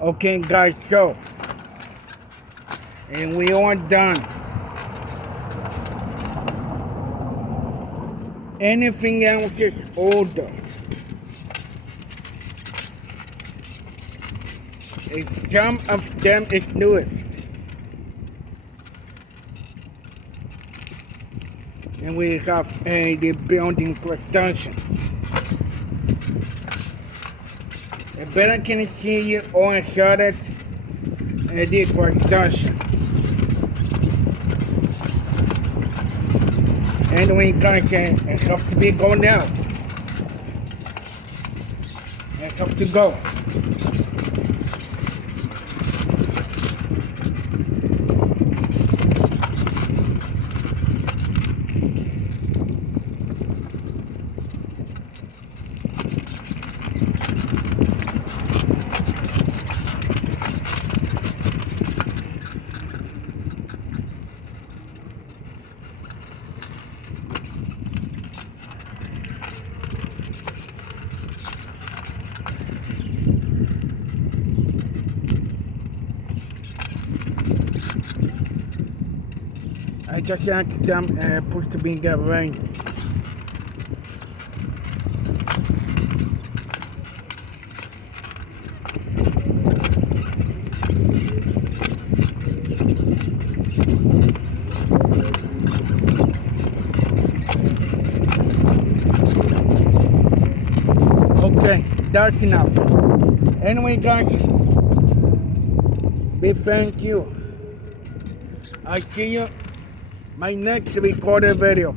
Okay, guys, so, and we are done. Anything else is older. And some of them is newest. And we have the building construction. I better can see you on shorted the construction. And we it have to be going now. It have to go. I just had them supposed to be get rain. Okay, that's enough. Anyway, guys, big thank you. I see you my next recorded video.